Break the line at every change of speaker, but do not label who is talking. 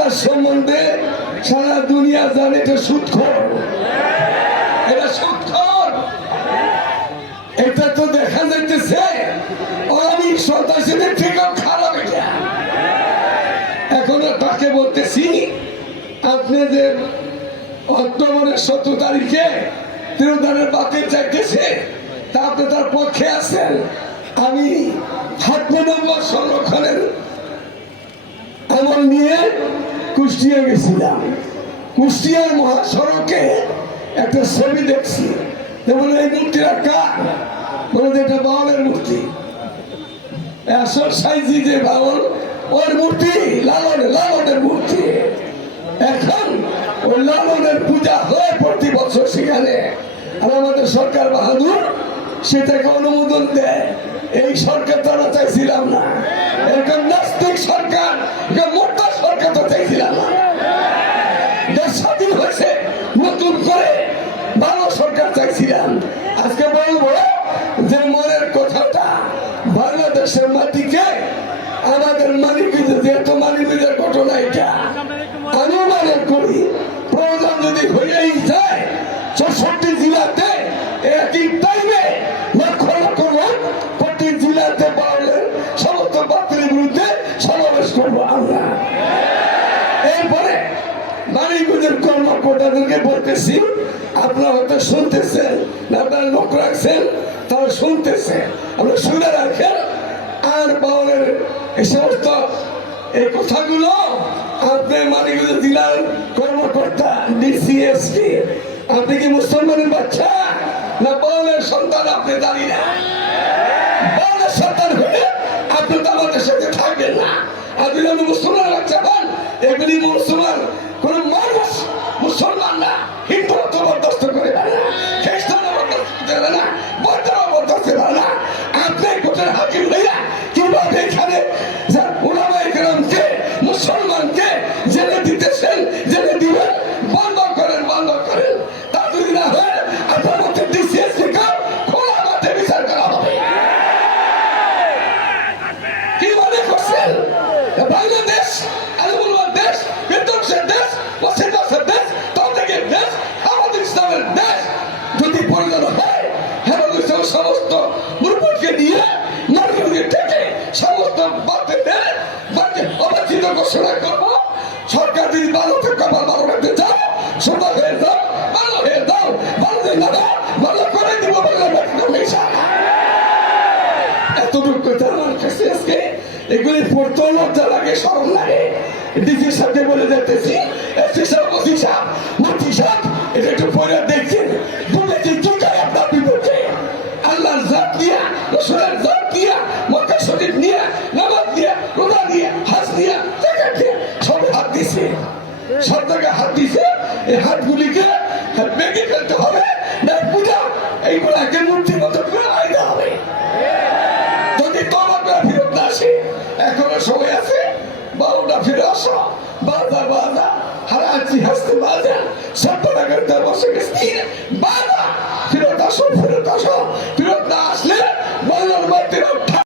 তার সম্বন্ধে সারা দুনিয়া জানে এটা সুৎখর। এটা সুৎখর। এটা তো দেখা যাইতেছে অনেক সন্ত্রাসীদের থেকেও খারাপ এটা। এখনও তাকে বলতেছি, আপনি যে অক্টোবরের সতেরো তারিখে তিরোধানের বাতিল চাইতেছে, তা আপনি তার পক্ষে আছেন। আমি কুষ্টিয়া গেছিলাম। কুষ্টিয়ার মহাসড়কে একটা ছবি দেখছি। এই মূর্তিটা কার? বলে, এটা বাউলের মূর্তি। যে বাউল, ওর মূর্তি লালন, লালনের মূর্তি। এখন ওই লালনের পূজা হয় প্রতি বছর সেখানে। আর আমাদের সরকার বাহাদুর সেটাকে অনুমোদন দেয়। এই সরকার তো আমরা চাইছিলাম না। এরকম নাস্তিক সরকার তো চাইছিলাম না দেশ স্বাধীন হয়েছে নতুন করে ভালো সরকার আজকে বলব যে মনের কথাটা বাংলাদেশের মাটিকে, আমাদের মালিক যেহেতু মালিকের ঘটনা এটা, আমি মনে করি প্রয়োজন যদি হয়েই যায়, চৌষট্টি জেলাতে একই টাইমে লক্ষ লক্ষ লোক প্রতি জেলাতে পারলে সমস্ত বাতিলের বিরুদ্ধে সমাবেশ করব আমরা। মানিকগঞ্জের বলতেছি, আপনারা হয়তো শুনতেছেন, আপনারা লোক রাখছেন, তারা শুনতেছে। আমরা শুনে রাখেন, আর বাউলের এই সমস্ত এই কথাগুলো আপনি মানিকগঞ্জ জেলার কর্মকর্তা ডিসিএসপি আপনি কি মুসলমানের বাচ্চা? না বাউলের সন্তান আপনি জানি না বাংলার সন্তান হয়ে আপনি তো আমাদের সাথে থাকবেন না। আপনি যদি মুসলমান বাচ্চা হন, এগুলি মুসলমান জবরদস্ত করে না। আপনি কোথায় হাজির হইয়া কীভাবে এখানে অবাঞ্ছিত ঘোষণা করব। সরকার যদি ভালো থেকে ভালো রাখতে চাও সুন্দর হয়ে যাও ভালো হয়ে যাও ভালো হয়ে না দাও, ভালো করে দিব এতটুকু কথা কাছে আজকে। এগুলি পড়তেও লজ্জা লাগে সরম লাগে। ডিসি সাহেবকে বলে যেতেছি এসপি সাহেব ওসি সাহেব মুফতি সাহেব এটা একটু পরে দেখছেন। বলেছি চুটাই আপনার বিপক্ষে? আল্লাহর জাত দিয়া রসুলের জাত দিয়া মক্কা শরীফ নিয়ে এই হাতগুলিকে ভেঙে ফেলতে হবে। না পূজা এইগুলাকে মূর্তির মতো করে আইতে হবে? যদি তোমার ফেরত না আসে, এখনও সময় আছে, বারোটা ফিরে আসো। বাজা বাজা হারাচ্ছি হাসতে বাজা